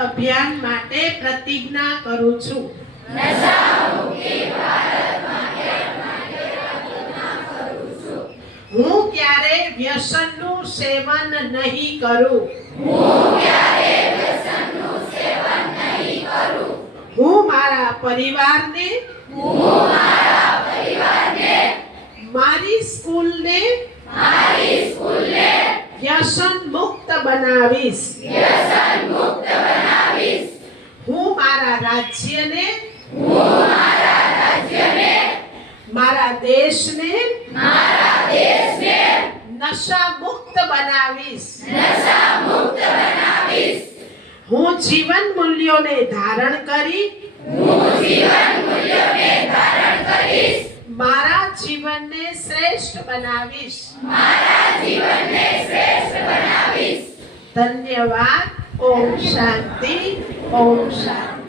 અભિયાન માટે પ્રતિજ્ઞા કરું છું. હું ક્યારેય વ્યસનનું સેવન નહીં કરું. હું મારા પરિવારને મારી સ્કૂલને વ્યસન મુક્ત બનાવીશ. હું મારા રાજ્યને મારા દેશને નશા મુક્ત બનાવીશ. હું જીવન મૂલ્યોને ધારણ કરી મારા જીવનને શ્રેષ્ઠ બનાવીશ. ધન્યવાદ. ઓમ શાંતિ. ઓમ શાંતિ.